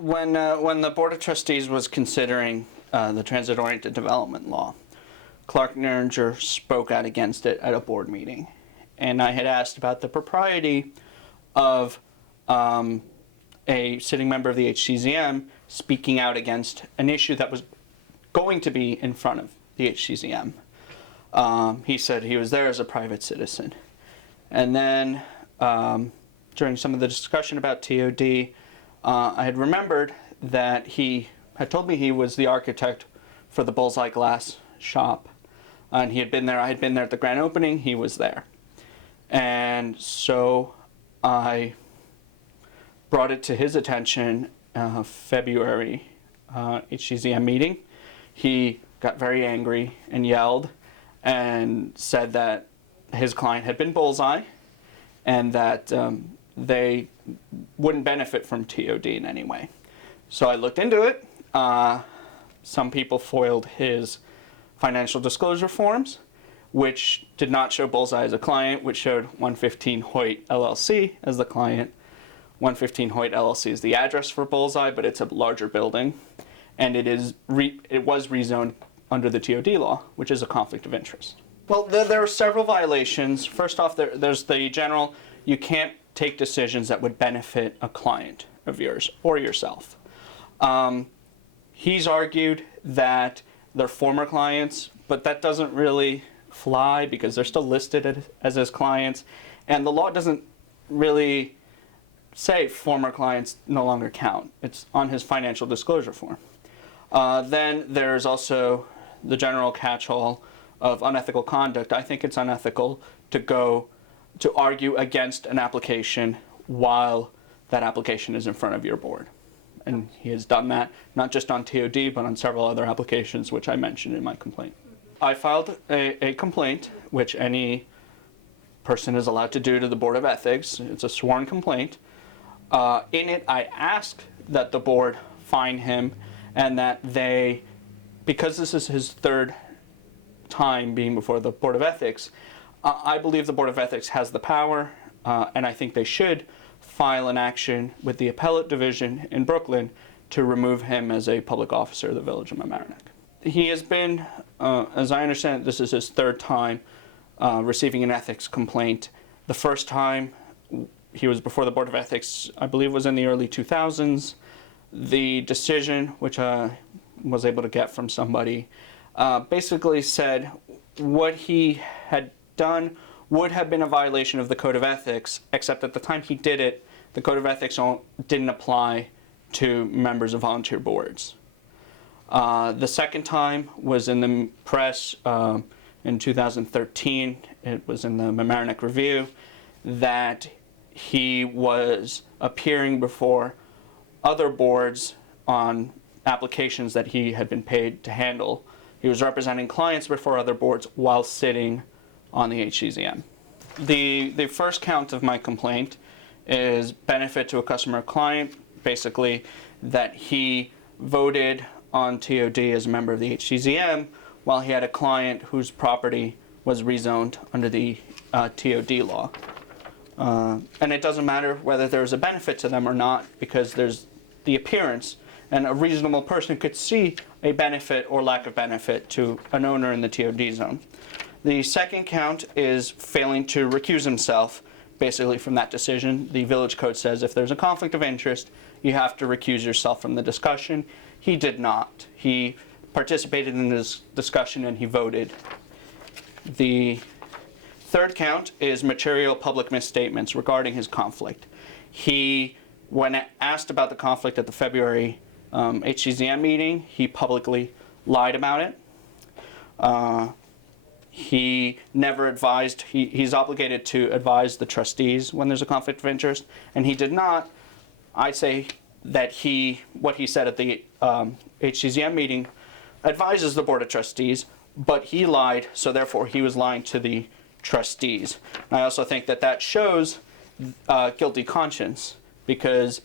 When the Board of Trustees was considering the transit-oriented development law, Clark Neuringer spoke out against it at a board meeting. And I had asked about the propriety of a sitting member of the HCZM speaking out against an issue that was going to be in front of the HCZM. He said he was there as a private citizen. And then during some of the discussion about TOD, I had remembered that he had told me he was the architect for the Bullseye Glass shop. And he had been there. I had been there at the grand opening. He was there. And so I brought it to his attention February HCZM meeting. He got very angry and yelled and said that his client had been Bullseye and that they wouldn't benefit from TOD in any way. So I looked into it. Some people foiled his financial disclosure forms, which did not show Bullseye as a client, which showed 115 Hoyt LLC as the client. 115 Hoyt LLC is the address for Bullseye, but it's a larger building. And it was rezoned under the TOD law, which is a conflict of interest. Well, there are several violations. First off, there's the general, you can't take decisions that would benefit a client of yours or yourself. He's argued that they're former clients, but that doesn't really fly because they're still listed as his clients. And the law doesn't really say former clients no longer count. It's on his financial disclosure form. Then there's also the general catch-all of unethical conduct. I think it's unethical to argue against an application while that application is in front of your board. And he has done that, not just on TOD, but on several other applications, which I mentioned in my complaint. I filed a complaint, which any person is allowed to do to the Board of Ethics. It's a sworn complaint. In it, I asked that the board fine him and that they, because this is his third time being before the Board of Ethics, I believe the Board of Ethics has the power, and I think they should file an action with the appellate division in Brooklyn to remove him as a public officer of the Village of Mamaroneck. He has been, as I understand it, this is his third time receiving an ethics complaint. The first time he was before the Board of Ethics, I believe, was in the early 2000s. The decision, which I was able to get from somebody, basically said what he had done would have been a violation of the Code of Ethics, except at the time he did it, the Code of Ethics didn't apply to members of volunteer boards. The second time was in the press in 2013. It was in the Mamaroneck Review that he was appearing before other boards on applications that he had been paid to handle. He was representing clients before other boards while sitting on the HCZM. The first count of my complaint is benefit to a customer or client, basically that he voted on TOD as a member of the HCZM while he had a client whose property was rezoned under the TOD law. And it doesn't matter whether there's a benefit to them or not, because there's the appearance, and a reasonable person could see a benefit or lack of benefit to an owner in the TOD zone. The second count is failing to recuse himself, basically from that decision. The village code says if there's a conflict of interest, you have to recuse yourself from the discussion. He did not. He participated in this discussion and he voted. The third count is material public misstatements regarding his conflict. He, when asked about the conflict at the February HCZM meeting, he publicly lied about it. He never advised, he's obligated to advise the trustees when there's a conflict of interest, and he did not. I say that what he said at the HCZM meeting advises the Board of Trustees, but he lied, so therefore he was lying to the trustees. And I also think that shows guilty conscience, because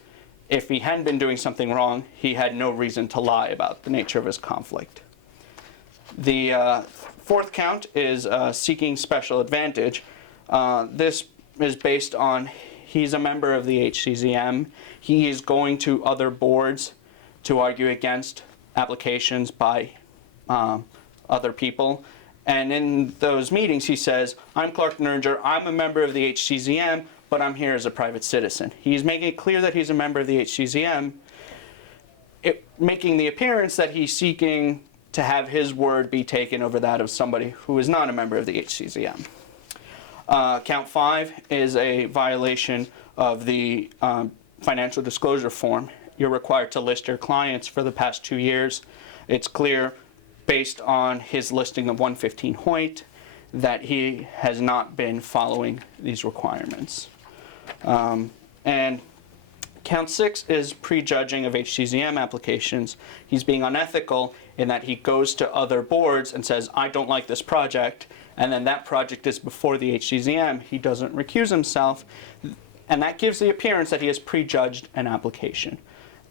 if he hadn't been doing something wrong, he had no reason to lie about the nature of his conflict. The fourth count is seeking special advantage. This is based on He's a member of the HCZM. He is going to other boards to argue against applications by other people. And in those meetings, he says, I'm Clark Neuringer, I'm a member of the HCZM, but I'm here as a private citizen. He's making it clear that he's a member of the HCZM, making the appearance that he's seeking to have his word be taken over that of somebody who is not a member of the HCZM. Count 5 is a violation of the financial disclosure form. You're required to list your clients for the past 2 years. It's clear, based on his listing of 115 Hoyt, that he has not been following these requirements. And count 6 is prejudging of HCZM applications. He's being unethical in that he goes to other boards and says, I don't like this project, and then that project is before the HCZM. He doesn't recuse himself, and that gives the appearance that he has prejudged an application.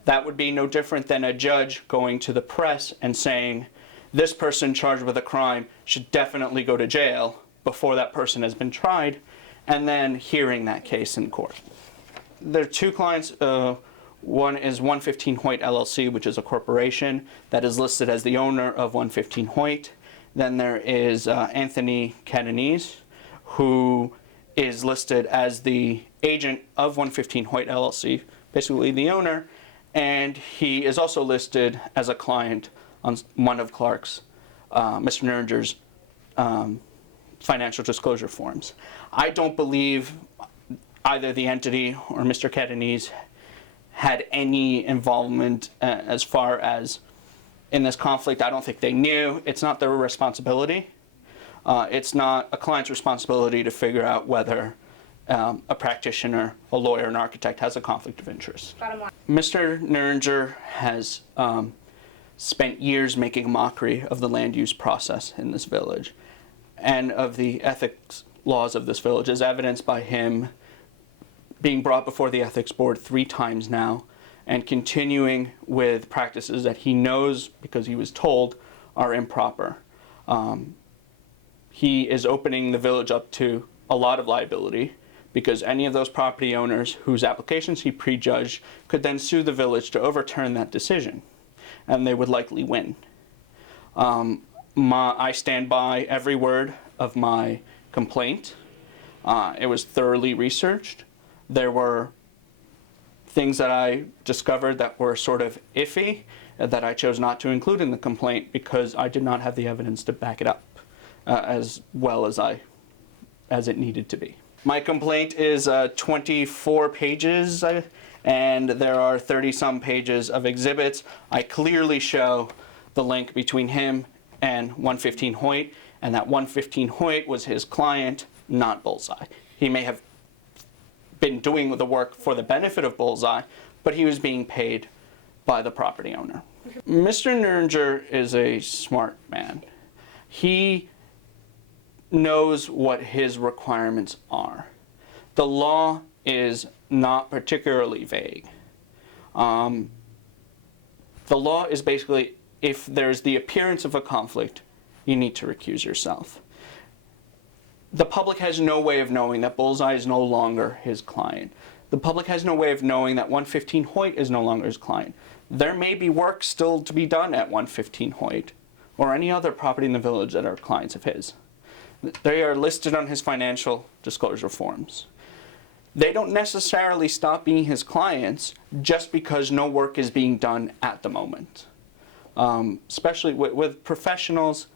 That would be no different than a judge going to the press and saying, this person charged with a crime should definitely go to jail before that person has been tried, and then hearing that case in court. There are 2 clients. One is 115 Hoyt LLC, which is a corporation that is listed as the owner of 115 Hoyt. Then there is Anthony Catanese, who is listed as the agent of 115 Hoyt LLC, basically the owner, and he is also listed as a client on one of Clark's, Mr. Neuringer's financial disclosure forms. I don't believe either the entity or Mr. Catanese had any involvement as far as in this conflict. I don't think they knew. It's not their responsibility. It's not a client's responsibility to figure out whether a practitioner, a lawyer, an architect has a conflict of interest. Mr. Neuringer has spent years making a mockery of the land use process in this village and of the ethics laws of this village, as evidenced by him being brought before the ethics board 3 times now and continuing with practices that he knows, because he was told, are improper. He is opening the village up to a lot of liability, because any of those property owners whose applications he prejudged could then sue the village to overturn that decision, and they would likely win. I stand by every word of my complaint. It was thoroughly researched. There were things that I discovered that were sort of iffy that I chose not to include in the complaint because I did not have the evidence to back it up as well as it needed to be. My complaint is 24 pages, and there are 30-some pages of exhibits. I clearly show the link between him and 115 Hoyt, and that 115 Hoyt was his client, not Bullseye. He may have been doing the work for the benefit of Bullseye, but he was being paid by the property owner. Mr. Neuringer is a smart man. He knows what his requirements are. The law is not particularly vague. The law is basically, if there's the appearance of a conflict, you need to recuse yourself. The public has no way of knowing that Bullseye is no longer his client. The public has no way of knowing that 115 Hoyt is no longer his client. There may be work still to be done at 115 Hoyt or any other property in the village that are clients of his. They are listed on his financial disclosure forms. They don't necessarily stop being his clients just because no work is being done at the moment. Especially with professionals,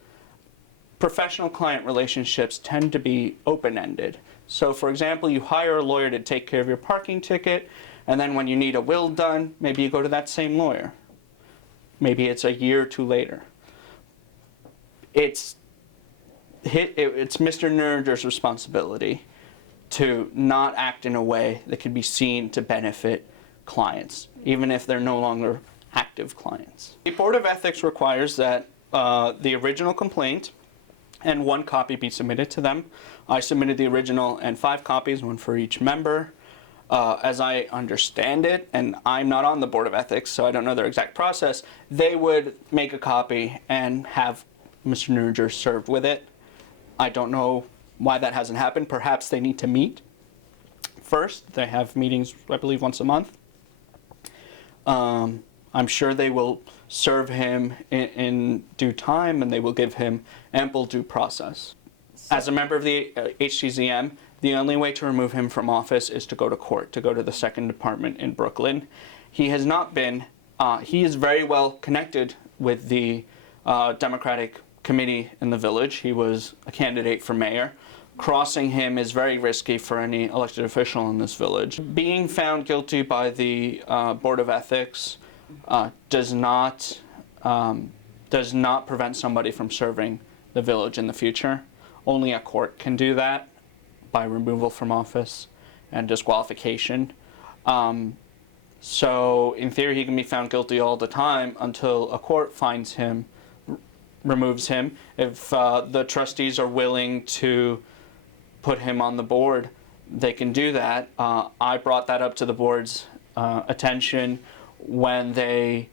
professional client relationships tend to be open-ended. So for example, you hire a lawyer to take care of your parking ticket, and then when you need a will done, maybe you go to that same lawyer. Maybe it's a year or 2 later. It's Mr. Neuringer's responsibility to not act in a way that could be seen to benefit clients, even if they're no longer active clients. The Board of Ethics requires that the original complaint and 1 copy be submitted to them. I submitted the original and 5 copies, 1 for each member. As I understand it, and I'm not on the Board of Ethics, so I don't know their exact process, they would make a copy and have Mr. Neuringer served with it. I don't know why that hasn't happened. Perhaps they need to meet first. They have meetings, I believe, once a month. I'm sure they will serve him in due time, and they will give him ample due process. As a member of the HCZM, the only way to remove him from office is to go to court, to go to the Second Department in Brooklyn. He has not been, he is very well connected with the Democratic committee in the village. He was a candidate for mayor. Crossing him is very risky for any elected official in this village. Being found guilty by the Board of Ethics does not prevent somebody from serving the village in the future. Only a court can do that by removal from office and disqualification. So in theory, he can be found guilty all the time until a court finds him, removes him. If the trustees are willing to put him on the board, they can do that. I brought that up to the board's attention when they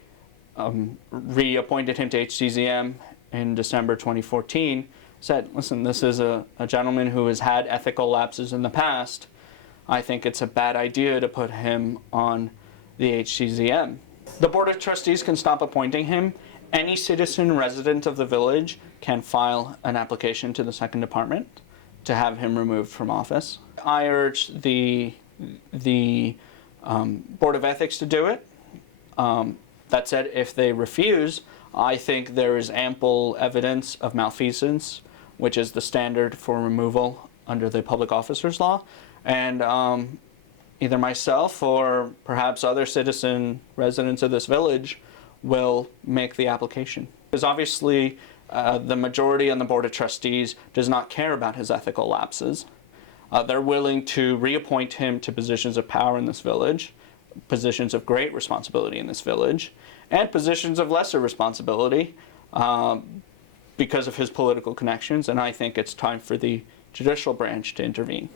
reappointed him to HCZM in December 2014. Said, listen, this is a gentleman who has had ethical lapses in the past. I think it's a bad idea to put him on the HCZM. The Board of Trustees can stop appointing him. Any citizen resident of the village can file an application to the Second Department to have him removed from office. I urge the Board of Ethics to do it. That said, if they refuse, I think there is ample evidence of malfeasance, which is the standard for removal under the Public Officers Law. And either myself or perhaps other citizen residents of this village will make the application. Because obviously the majority on the Board of Trustees does not care about his ethical lapses. They're willing to reappoint him to positions of power in this village, positions of great responsibility in this village, and positions of lesser responsibility because of his political connections, and I think it's time for the judicial branch to intervene.